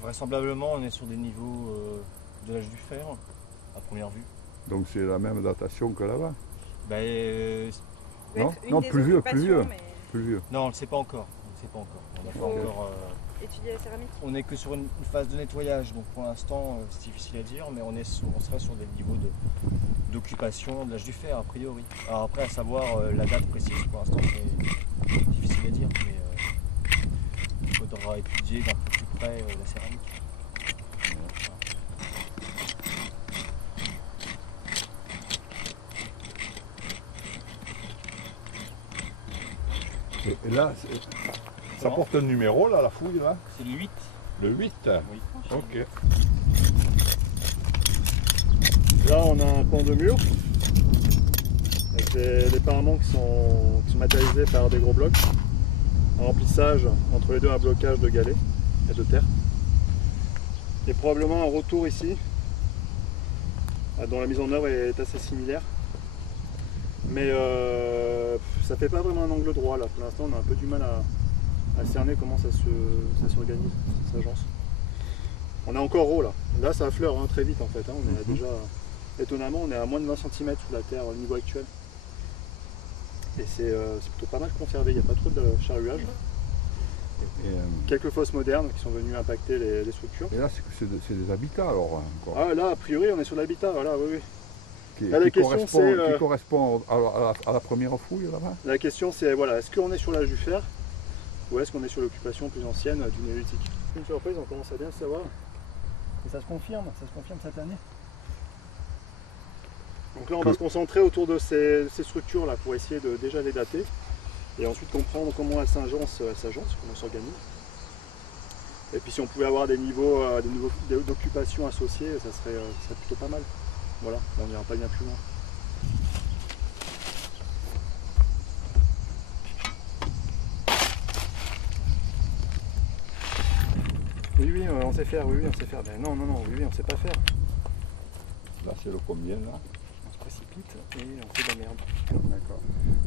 Vraisemblablement, on est sur des niveaux de l'âge du fer, à première vue. Donc c'est la même datation que là-bas. Ben, Non, non, plus vieux, plus vieux. Plus vieux. non, on ne le sait pas encore. On ne sait pas encore. On n'a pas encore. Étudier la céramique. On n'est que sur une phase de nettoyage, donc pour l'instant c'est difficile à dire, mais on serait sur des niveaux d'occupation de l'âge du fer a priori. Alors après à savoir la date précise, pour l'instant c'est difficile à dire, mais il faudra étudier d'un peu plus près la céramique. Et là, ça porte un numéro là, la fouille là? C'est le 8. Le 8? Oui. Ok. Là on a un pan de mur avec des paraments qui sont matérialisés par des gros blocs. Un remplissage entre les deux, un blocage de galets et de terre. Et probablement un retour ici dont la mise en œuvre est assez similaire. Mais ça fait pas vraiment un angle droit là. Pour l'instant on a un peu du mal à cerner comment ça s'organise, ça s'agence. On est encore haut là. Là ça affleure très vite en fait. On est déjà, étonnamment, on est à moins de 20 cm sous la terre au niveau actuel. Et c'est plutôt pas mal conservé, il n'y a pas trop de charruage. Quelques fosses modernes qui sont venues impacter les structures. Et là c'est des habitats alors encore. Ah là a priori on est sur l'habitat, voilà, oui. Qui Là, correspond à la première fouille là-bas? La question c'est, voilà, est-ce qu'on est sur l'âge du fer ou est-ce qu'on est sur l'occupation plus ancienne du néolithique? Une surprise, on commence à bien le savoir. Et ça se confirme cette année. Donc là on va se concentrer autour de ces structures là pour essayer de déjà les dater et ensuite comprendre comment elles s'agencent, comment elles s'organisent. Et puis si on pouvait avoir des niveaux d'occupation associés, ça serait plutôt pas mal. Voilà, là, on n'ira pas bien plus loin. Oui, on sait faire, oui, on sait faire. Mais non, oui, on sait pas faire. Là c'est le combien là? On se précipite et on fait de la merde. D'accord.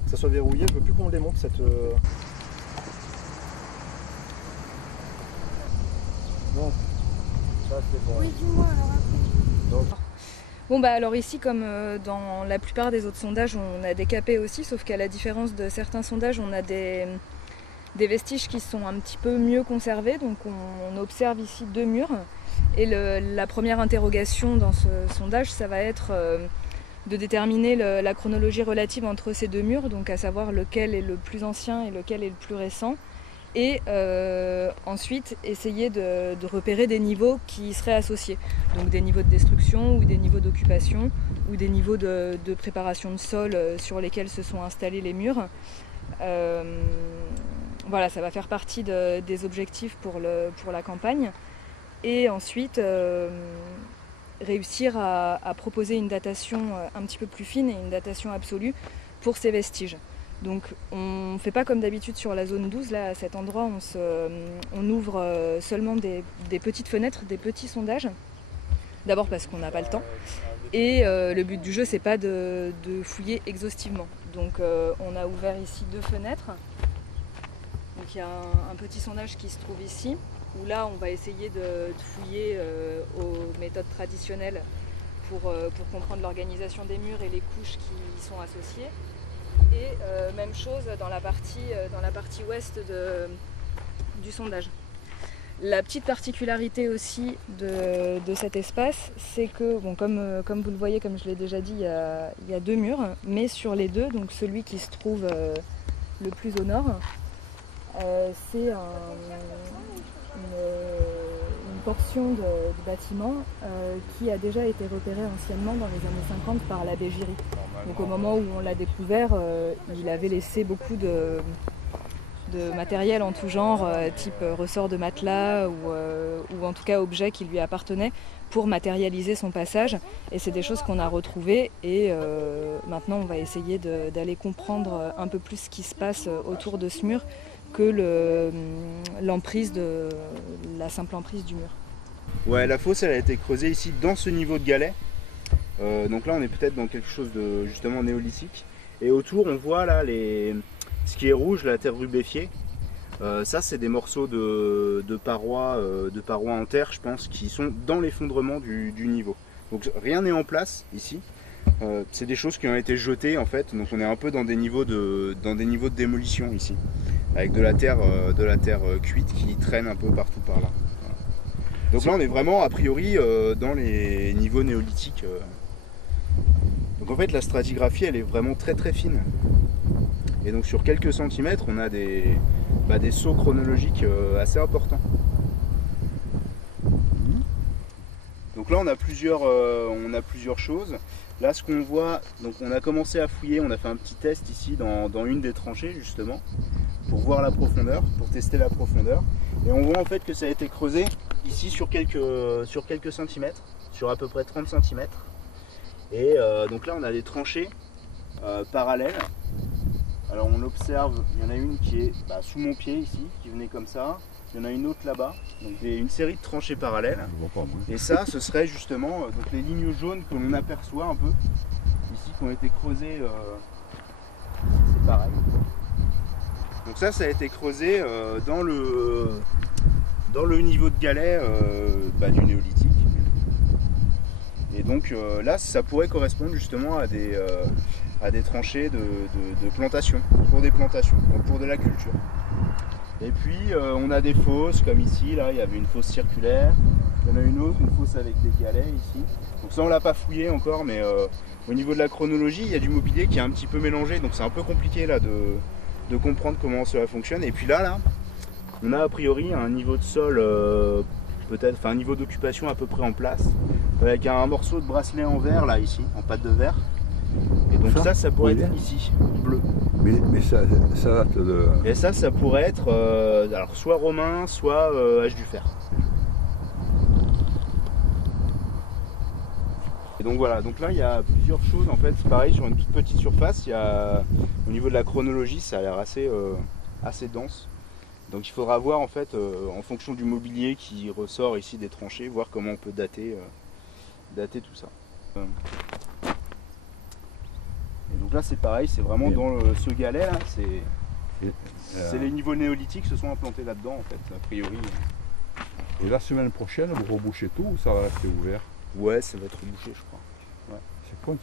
Que ça soit verrouillé, je veux plus qu'on le démonte cette... Bon, ça c'est bon. Oui, dis-moi alors après. Donc, Bon bah alors ici comme dans la plupart des autres sondages on a des capés aussi, sauf qu'à la différence de certains sondages on a des vestiges qui sont un petit peu mieux conservés, donc on observe ici 2 murs et la première interrogation dans ce sondage ça va être de déterminer la chronologie relative entre ces 2 murs, donc à savoir lequel est le plus ancien et lequel est le plus récent. Et ensuite essayer de repérer des niveaux qui seraient associés, donc des niveaux de destruction ou des niveaux d'occupation ou des niveaux de préparation de sol sur lesquels se sont installés les murs. Voilà, ça va faire partie des objectifs pour la campagne et ensuite réussir à proposer une datation un petit peu plus fine et une datation absolue pour ces vestiges. Donc on ne fait pas comme d'habitude sur la zone 12, là à cet endroit on ouvre seulement des petites fenêtres, des petits sondages. D'abord parce qu'on n'a pas le temps et le but du jeu c'est pas de fouiller exhaustivement. Donc on a ouvert ici 2 fenêtres. Donc il y a un petit sondage qui se trouve ici où là on va essayer de fouiller aux méthodes traditionnelles pour comprendre l'organisation des murs et les couches qui y sont associées. Et même chose dans la partie ouest du sondage. La petite particularité aussi de cet espace, c'est que, bon, comme vous le voyez, comme je l'ai déjà dit, il y a 2 murs, mais sur les 2, donc celui qui se trouve le plus au nord, c'est une portion de bâtiment qui a déjà été repérée anciennement dans les années 50 par l'abbé Giry. Donc au moment où on l'a découvert, il avait laissé beaucoup de matériel en tout genre, type ressort de matelas ou en tout cas objets qui lui appartenaient pour matérialiser son passage. Et c'est des choses qu'on a retrouvées et maintenant on va essayer d'aller comprendre un peu plus ce qui se passe autour de ce mur que la simple emprise du mur. Ouais, la fosse elle a été creusée ici dans ce niveau de galet. Donc là on est peut-être dans quelque chose de justement néolithique. Et autour on voit là ce qui est rouge, la terre rubéfiée. Ça, c'est des morceaux de parois en terre, je pense, qui sont dans l'effondrement du niveau. Donc rien n'est en place ici. C'est des choses qui ont été jetées en fait. Donc on est un peu dans des niveaux de démolition ici, avec de la terre cuite qui traîne un peu partout par là. Voilà. Donc là, on est vraiment a priori dans les niveaux néolithiques. Donc en fait, la stratigraphie, elle est vraiment très très fine. Et donc sur quelques centimètres, on a des sauts chronologiques assez importants. Donc là, on a plusieurs choses. Là, ce qu'on voit, donc on a commencé à fouiller, on a fait un petit test ici dans une des tranchées justement, pour voir la profondeur, pour tester la profondeur. Et on voit en fait que ça a été creusé ici sur quelques centimètres, sur à peu près 30 cm. Et donc là, on a des tranchées parallèles. Alors on observe, il y en a une qui est sous mon pied ici, qui venait comme ça. Il y en a une autre là-bas, donc une série de tranchées parallèles. Et ça, ce serait justement donc les lignes jaunes que l'on aperçoit un peu, ici, qui ont été creusées, c'est pareil. Donc ça a été creusé dans le niveau de galets du néolithique. Et donc là, ça pourrait correspondre justement à des tranchées de plantation, pour des plantations, donc pour de la culture. Et puis on a des fosses comme ici, là il y avait une fosse circulaire, il y en a une autre, une fosse avec des galets ici. Donc ça on l'a pas fouillé encore, mais au niveau de la chronologie, il y a du mobilier qui est un petit peu mélangé, donc c'est un peu compliqué là de comprendre comment cela fonctionne. Et puis là, on a a priori un niveau de sol, un niveau d'occupation à peu près en place, avec un morceau de bracelet en verre là ici, en pâte de verre. Et donc ça pourrait être ici, bleu. Mais ça date de... Et ça pourrait être alors soit romain, soit âge du fer. Et donc voilà, donc là il y a plusieurs choses en fait, c'est pareil sur une toute petite surface, au niveau de la chronologie ça a l'air assez dense. Donc il faudra voir en fait en fonction du mobilier qui ressort ici des tranchées, voir comment on peut dater tout ça. Et donc là c'est pareil, c'est vraiment dans ce galet là, c'est les niveaux néolithiques se sont implantés là-dedans en fait, a priori. Et la semaine prochaine, vous rebouchez tout ou ça va rester ouvert? Ouais, ça va être rebouché je crois. Ouais. C'est con.